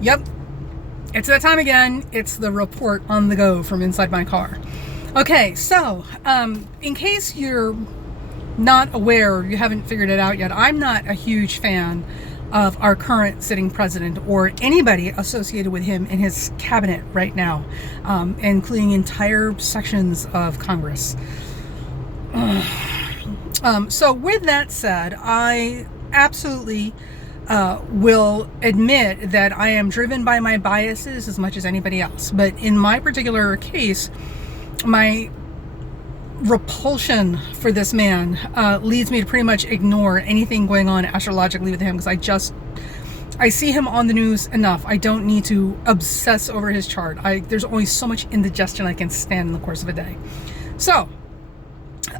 Yep, it's that time again. It's the report on the go from inside my car. Okay, so in case you're not aware, you haven't figured it out yet, I'm not a huge fan of our current sitting president or anybody associated with him in his cabinet right now, including entire sections of Congress. So with that said, I absolutely will admit that I am driven by my biases as much as anybody else. But in my particular case, my repulsion for this man leads me to pretty much ignore anything going on astrologically with him, because I see him on the news enough. I don't need to obsess over his chart. There's only so much indigestion I can stand in the course of a day. So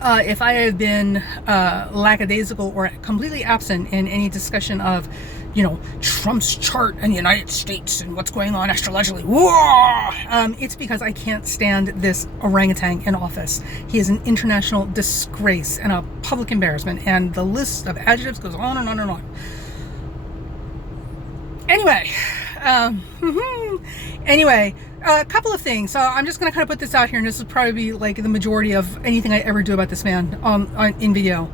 if I have been lackadaisical or completely absent in any discussion of, Trump's chart in the United States and what's going on astrologically, it's because I can't stand this orangutan in office. He is an international disgrace and a public embarrassment, and the list of adjectives goes on and on and on. Anyway, a couple of things. So I'm just going to kind of put this out here, and this will probably be like the majority of anything I ever do about this man in video.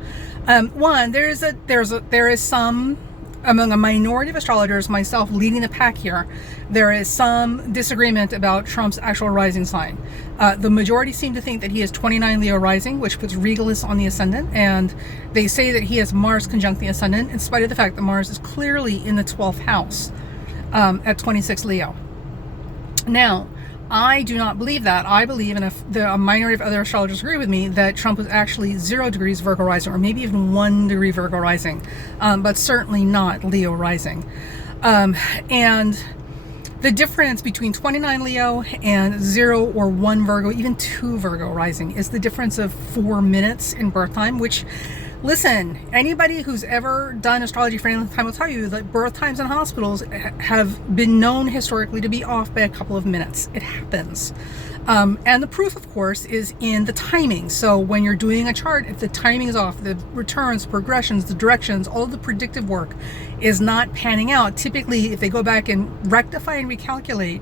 One, there is some, among a minority of astrologers, myself leading the pack here, there is some disagreement about Trump's actual rising sign. The majority seem to think that he is 29 Leo rising, which puts Regalis on the ascendant, and they say that he has Mars conjunct the ascendant, in spite of the fact that Mars is clearly in the 12th house at 26 Leo. Now, I do not believe that. I believe, and a minority of other astrologers agree with me, that Trump was actually 0 degrees Virgo rising, or maybe even 1 degree Virgo rising, but certainly not Leo rising. And the difference between 29 Leo and 0 or 1 Virgo, even 2 Virgo rising, is the difference of 4 minutes in birth time, which, listen, anybody who's ever done astrology for any time will tell you that birth times in hospitals have been known historically to be off by a couple of minutes. It happens. And the proof, of course, is in the timing. So when you're doing a chart, if the timing is off, the returns, progressions, the directions, all of the predictive work is not panning out. Typically, if they go back and rectify and recalculate,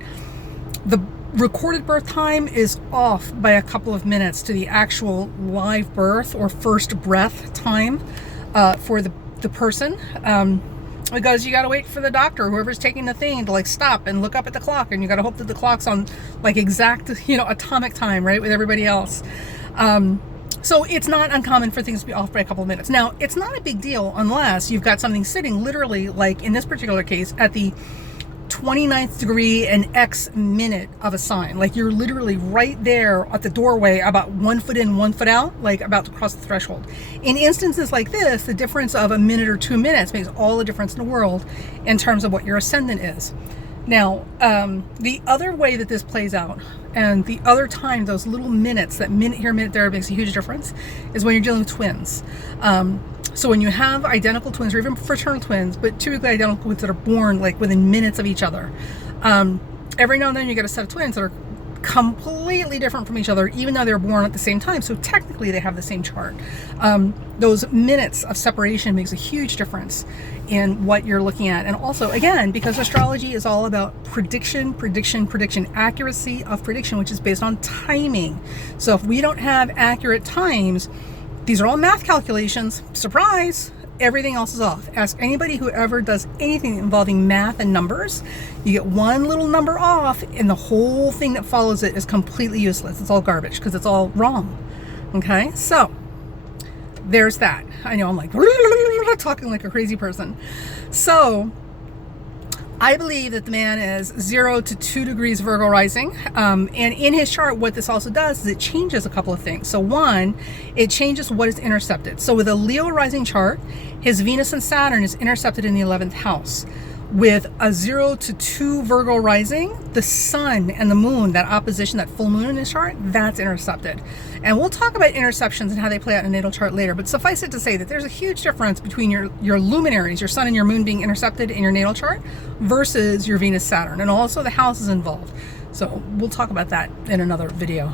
the recorded birth time is off by a couple of minutes to the actual live birth or first breath time for the person, because you got to wait for the doctor, whoever's taking the thing, to stop and look up at the clock, and you got to hope that the clock's on exact atomic time, right, with everybody else. So it's not uncommon for things to be off by a couple of minutes. Now, it's not a big deal unless you've got something sitting literally, like in this particular case, at the 29th degree and X minute of a sign. Like you're literally right there at the doorway, about 1 foot in, 1 foot out, about to cross the threshold. In instances like this, the difference of a minute or 2 minutes makes all the difference in the world in terms of what your ascendant is. Now, the other way that this plays out, and the other time those little minutes, that minute here, minute there, makes a huge difference, is when you're dealing with twins. So when you have identical twins, or even fraternal twins, but typically identical twins that are born within minutes of each other, every now and then you get a set of twins that are completely different from each other, even though they're born at the same time. So technically they have the same chart. Those minutes of separation makes a huge difference in what you're looking at. And also, again, because astrology is all about prediction, accuracy of prediction, which is based on timing. So if we don't have accurate times, these are all math calculations. Surprise! Everything else is off. Ask anybody who ever does anything involving math and numbers. You get one little number off, and the whole thing that follows it is completely useless. It's all garbage because it's all wrong. Okay? So, there's that. I know I'm talking like a crazy person. So, I believe that the man is 0 to 2 degrees Virgo rising. And in his chart, what this also does is it changes a couple of things. So one, it changes what is intercepted. So with a Leo rising chart, his Venus and Saturn is intercepted in the 11th house. With a 0 to 2 Virgo rising, the sun and the moon, that opposition, that full moon in his chart, that's intercepted. And we'll talk about interceptions and how they play out in a natal chart later, but suffice it to say that there's a huge difference between your luminaries, your sun and your moon, being intercepted in your natal chart versus your Venus Saturn, and also the houses involved. So we'll talk about that in another video.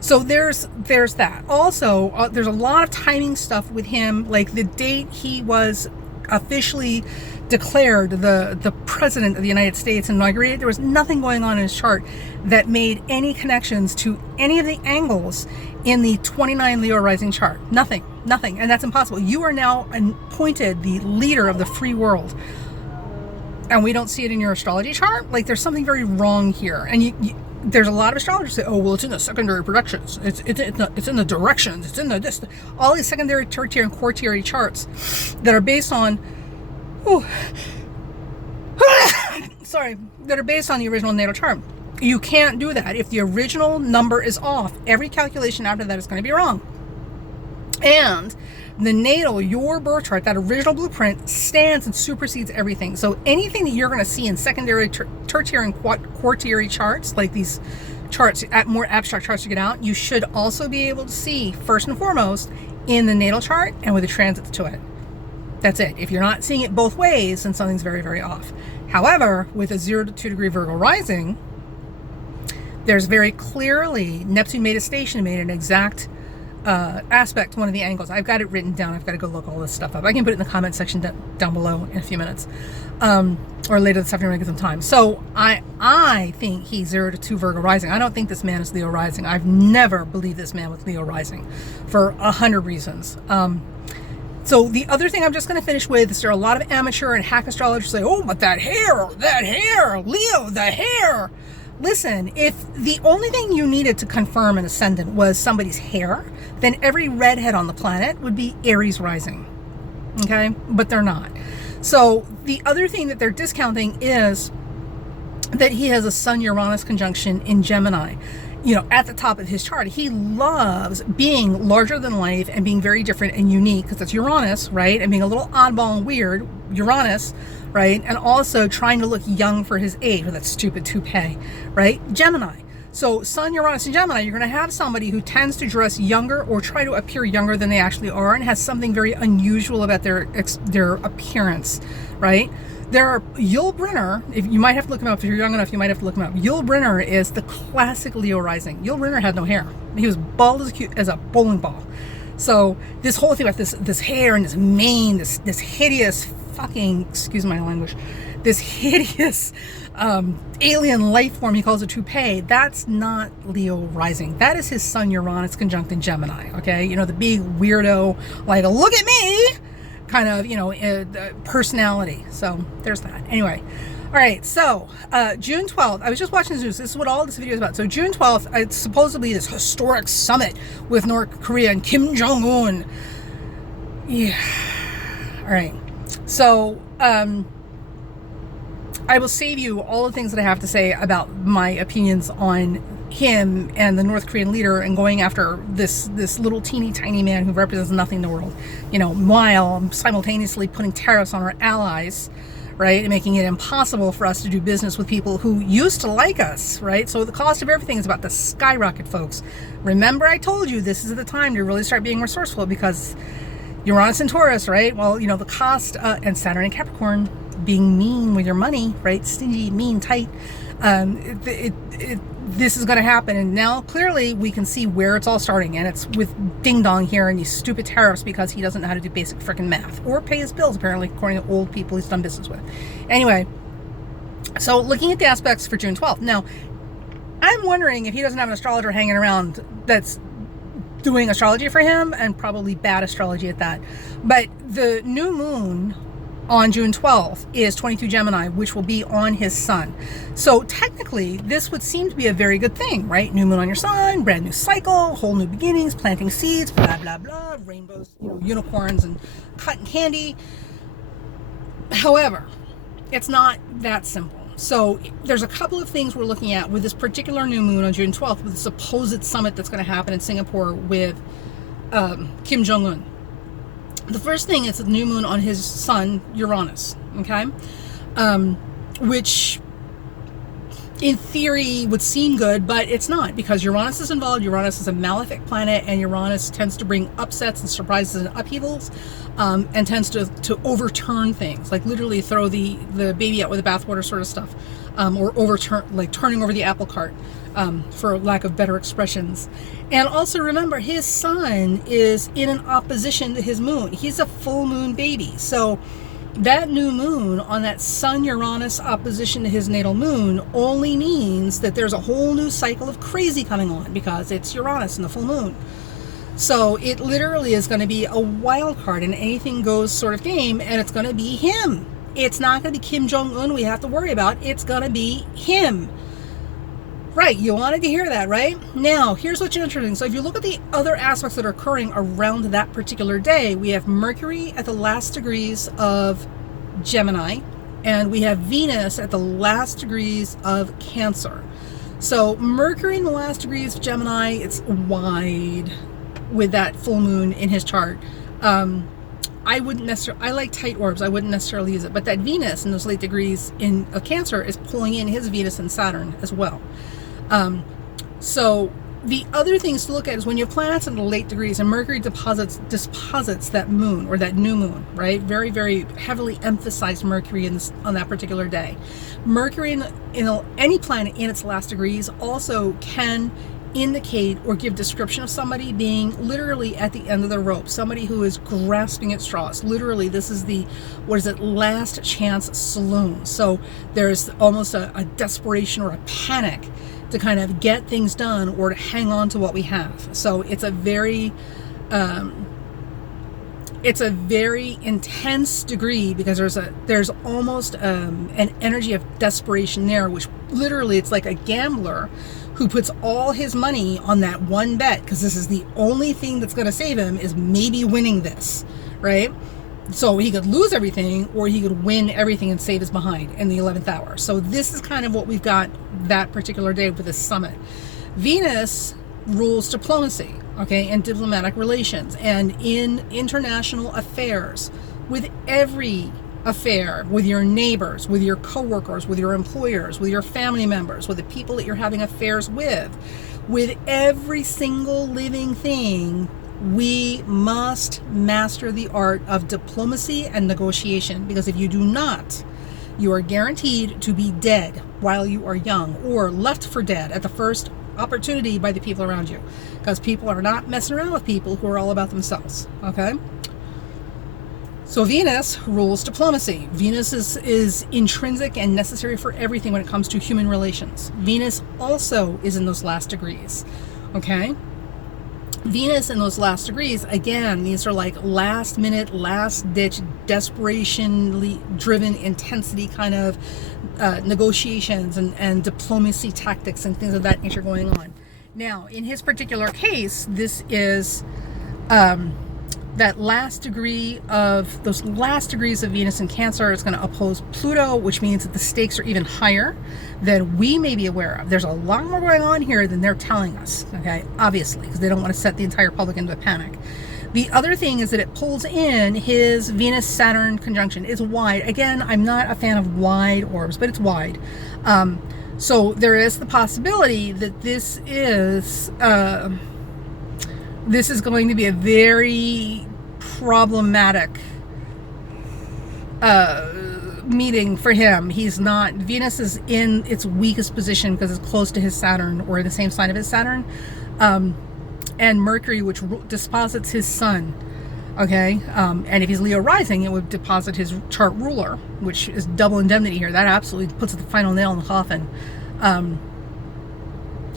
So there's that. Also, there's a lot of timing stuff with him, like the date he was officially declared the president of the United States and inaugurated, there was nothing going on in his chart that made any connections to any of the angles in the 29 Leo rising chart. Nothing. And that's impossible. You are now appointed the leader of the free world. And we don't see it in your astrology chart. Like, there's something very wrong here. And there's a lot of astrologers say, oh, well, it's in the secondary productions. It's in the directions. It's in the this. All these secondary, tertiary, and quaternary charts that are based on, that are based on the original natal chart. You can't do that. If the original number is off, every calculation after that is going to be wrong. And the natal, your birth chart, that original blueprint, stands and supersedes everything. So anything that you're going to see in secondary, tertiary, and quaternary charts, like these charts, more abstract charts to get out, you should also be able to see, first and foremost, in the natal chart and with the transits to it. That's it. If you're not seeing it both ways, then something's very, very off. However, with a 0 to 2 degree Virgo rising, there's very clearly Neptune made a station, made an exact aspect to one of the angles. I've got it written down. I've got to go look all this stuff up. I can put it in the comment section down below in a few minutes, or later this afternoon when I get some time. So I think he's 0 to 2 Virgo rising. I don't think this man is Leo rising. I've never believed this man was Leo rising for 100 reasons. So the other thing I'm just going to finish with is there are a lot of amateur and hack astrologers say, oh, but that hair, Leo, the hair. Listen, if the only thing you needed to confirm an ascendant was somebody's hair, then every redhead on the planet would be Aries rising. Okay? But they're not. So the other thing that they're discounting is that he has a Sun-Uranus conjunction in Gemini, at the top of his chart. He loves being larger than life and being very different and unique because it's Uranus, right? And being a little oddball and weird, Uranus, right? And also trying to look young for his age with that stupid toupee, right? Gemini. So Sun, Uranus, and Gemini, you're going to have somebody who tends to dress younger or try to appear younger than they actually are and has something very unusual about their appearance, right? Yul Brynner, if you might have to look him up, if you're young enough, you might have to look him up. Yul Brynner is the classic Leo rising. Yul Brynner had no hair. He was bald as a bowling ball. So this whole thing about this hair and this mane, this hideous fucking, excuse my language, this hideous alien life form he calls a toupee, that's not Leo rising. That is his Sun Uranus conjunct in Gemini, okay? The big weirdo, like, look at me, kind of, personality. So there's that. Anyway, all right, so June 12th, I was just watching the news. This is what all this video is about. So June 12th, it's supposedly this historic summit with North Korea and Kim Jong-un. Yeah. All right. So I will save you all the things that I have to say about my opinions on him and the North Korean leader and going after this little teeny tiny man who represents nothing in the world, while simultaneously putting tariffs on our allies, right, and making it impossible for us to do business with people who used to like us, right? So the cost of everything is about to skyrocket, folks. Remember, I told you this is the time to really start being resourceful because Uranus and Taurus, right? Well, the cost, and Saturn and Capricorn, being mean with your money, right? Stingy, mean, tight. This is going to happen, and now clearly we can see where it's all starting, and it's with Ding Dong here and these stupid tariffs because he doesn't know how to do basic freaking math or pay his bills, apparently, according to old people he's done business with. Anyway, so looking at the aspects for June 12th. Now, I'm wondering if he doesn't have an astrologer hanging around that's doing astrology for him, and probably bad astrology at that. But the new moon on June 12th is 22 Gemini, which will be on his sun. So technically, this would seem to be a very good thing, right? New moon on your sun, brand new cycle, whole new beginnings, planting seeds, blah, blah, blah, rainbows, unicorns, and cotton candy. However, it's not that simple. So there's a couple of things we're looking at with this particular new moon on June 12th, with the supposed summit that's going to happen in Singapore with Kim Jong-un. The first thing is the new moon on his sun, Uranus, okay? Which in theory would seem good, but it's not, because Uranus is involved. Uranus is a malefic planet, and Uranus tends to bring upsets and surprises and upheavals, and tends to overturn things, like literally throw the baby out with the bathwater sort of stuff, or overturn, like turning over the apple cart, for lack of better expressions. And also remember, his sun is in an opposition to his moon. He's a full moon baby. So That new moon on that Sun Uranus opposition to his natal moon only means that there's a whole new cycle of crazy coming on, because it's Uranus and the full moon. So it literally is going to be a wild card, an anything goes sort of game, and it's going to be him. It's not going to be Kim Jong-un we have to worry about. It's going to be him. Right, you wanted to hear that, right? Now, here's what's interesting. So if you look at the other aspects that are occurring around that particular day, we have Mercury at the last degrees of Gemini, and we have Venus at the last degrees of Cancer. So Mercury in the last degrees of Gemini, it's wide with that full moon in his chart. I wouldn't necessarily, I like tight orbs, I wouldn't necessarily use it, but that Venus in those late degrees of Cancer is pulling in his Venus and Saturn as well. So the other things to look at is when you have planets in the late degrees and Mercury deposits that moon, or that new moon, right? Very, very heavily emphasized Mercury on that particular day. Mercury in any planet in its last degrees also can indicate or give description of somebody being literally at the end of the rope, somebody who is grasping at straws. Literally, this is the, last chance saloon. So there's almost a desperation or a panic to kind of get things done or to hang on to what we have. So it's a very intense degree, because there's almost an energy of desperation there, which literally, it's like a gambler who puts all his money on that one bet, because this is the only thing that's going to save him, is maybe winning this, right? So he could lose everything, or he could win everything and save his behind in the 11th hour. So this is kind of what we've got that particular day with this summit. Venus rules diplomacy, okay, and diplomatic relations, and in international affairs, with every affair, with your neighbors, with your coworkers, with your employers, with your family members, with the people that you're having affairs with every single living thing. We must master the art of diplomacy and negotiation, because if you do not, you are guaranteed to be dead while you are young, or left for dead at the first opportunity by the people around you, because people are not messing around with people who are all about themselves, okay? So Venus rules diplomacy. Venus is intrinsic and necessary for everything when it comes to human relations. Venus also is in those last degrees, okay? Venus in those last degrees, again, these are like last minute, last ditch, desperation driven intensity kind of negotiations and diplomacy tactics and things of that nature going on. Now, in his particular case, this is that last degree of, those last degrees of Venus in Cancer is going to oppose Pluto, which means that the stakes are even higher than we may be aware of. There's a lot more going on here than they're telling us, okay, obviously, because they don't want to set the entire public into a panic. The other thing is that it pulls in his Venus-Saturn conjunction. It's wide. Again, I'm not a fan of wide orbs, but it's wide. So there is the possibility that this is going to be a very problematic meeting for him. Venus is in its weakest position because it's close to his Saturn, or the same sign of his Saturn, and Mercury, which deposits his sun, okay, and if he's Leo rising, it would deposit his chart ruler, which is double indemnity here. That absolutely puts the final nail in the coffin.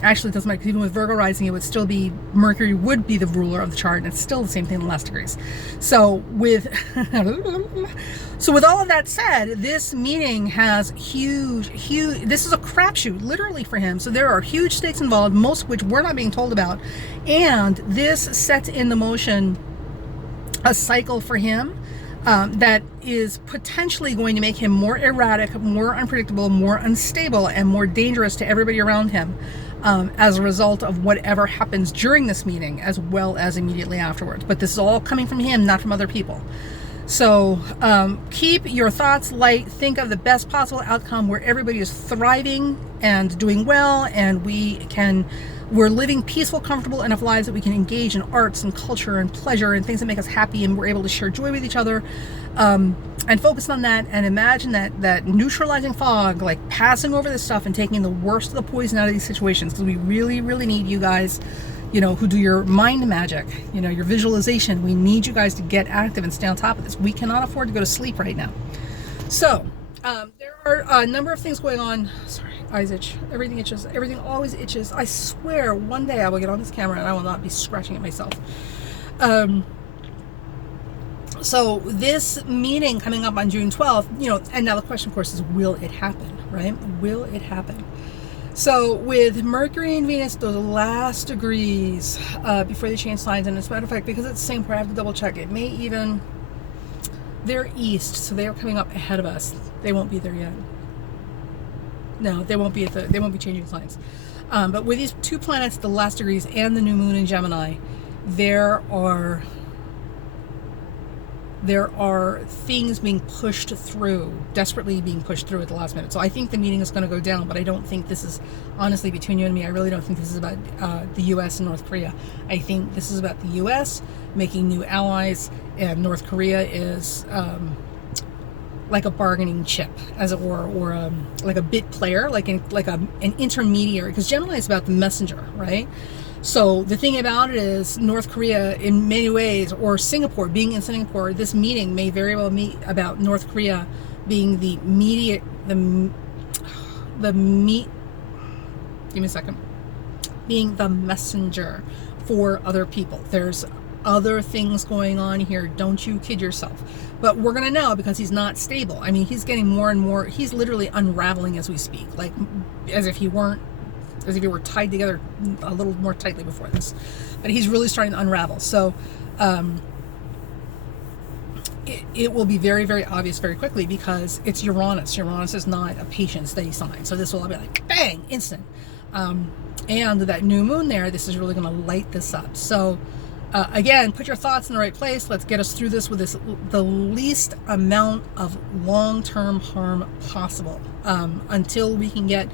Actually, it doesn't matter, because even with Virgo rising, it would still be, Mercury would be the ruler of the chart, and it's still the same thing in the last degrees. So with all of that said, this meeting has huge, this is a crapshoot, literally, for him. So there are huge stakes involved, most of which we're not being told about. And this sets into motion a cycle for him that is potentially going to make him more erratic, more unpredictable, more unstable, and more dangerous to everybody around him, as a result of whatever happens during this meeting, as well as immediately afterwards. But this is all coming from him, not from other people. So keep your thoughts light. Think of the best possible outcome where everybody is thriving and doing well, and we're living peaceful, comfortable enough lives that we can engage in arts and culture and pleasure and things that make us happy, and we're able to share joy with each other, and focus on that, and imagine that neutralizing fog, like passing over this stuff and taking the worst of the poison out of these situations, because we really, really need you guys who do your mind magic, your visualization. We need you guys to get active and stay on top of this. We cannot afford to go to sleep right now. So there are a number of things going on. Sorry, eyes itch. Everything itches. Everything always itches. I swear one day I will get on this camera and I will not be scratching at myself. So this meeting coming up on June 12th, and now the question, of course, is will it happen, right? Will it happen? So with Mercury and Venus, those last degrees before they change signs, and as a matter of fact, because it's Singapore, I have to double check. It may even, they're east, so they are coming up ahead of us. They won't be there yet. No, they won't be they won't be changing signs. But with these two planets, the last degrees and the new moon in Gemini, there are things being pushed through, desperately being pushed through at the last minute. So I think the meeting is going to go down, but I don't think this is, honestly, between you and me, I really don't think this is about the U.S. and North Korea. I think this is about the U.S. making new allies, and North Korea is like a bargaining chip, as it were, or like a bit player, like an intermediary, because Gemini is about the messenger, right? So the thing about it is North Korea in many ways, or Singapore, being in Singapore, this meeting may very well be about North Korea being the give me a second, being the messenger for other people. There's other things going on here. Don't you kid yourself. But we're going to know because he's not stable. I mean, he's getting more and more, he's literally unraveling as we speak, like as if he were tied together a little more tightly before this. But he's really starting to unravel. So it will be very, very obvious very quickly because it's Uranus. Uranus is not a patient, steady sign. So this will all be like, bang, instant. And that new moon there, this is really going to light this up. So again, put your thoughts in the right place. Let's get us through this with the least amount of long-term harm possible until we can get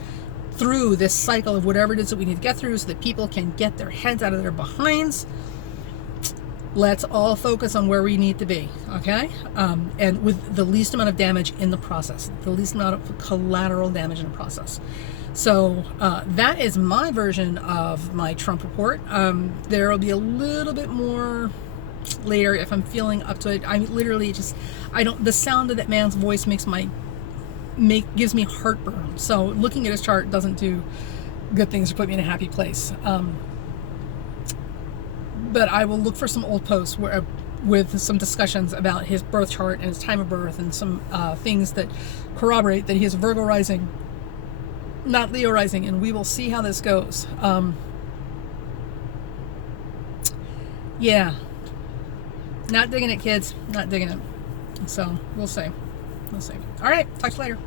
through this cycle of whatever it is that we need to get through so that people can get their heads out of their behinds. Let's all focus on where we need to be, okay? And with the least amount of damage in the process, the least amount of collateral damage in the process. So that is my version of my Trump report. There will be a little bit more later if I'm feeling up to it. I literally just, the sound of that man's voice gives me heartburn. So looking at his chart doesn't do good things to put me in a happy place. But I will look for some old posts with some discussions about his birth chart and his time of birth and some things that corroborate that he is Virgo rising, not Leo rising, and we will see how this goes. Yeah. Not digging it, kids. Not digging it. So we'll see. We'll see. All right. Talk to you later.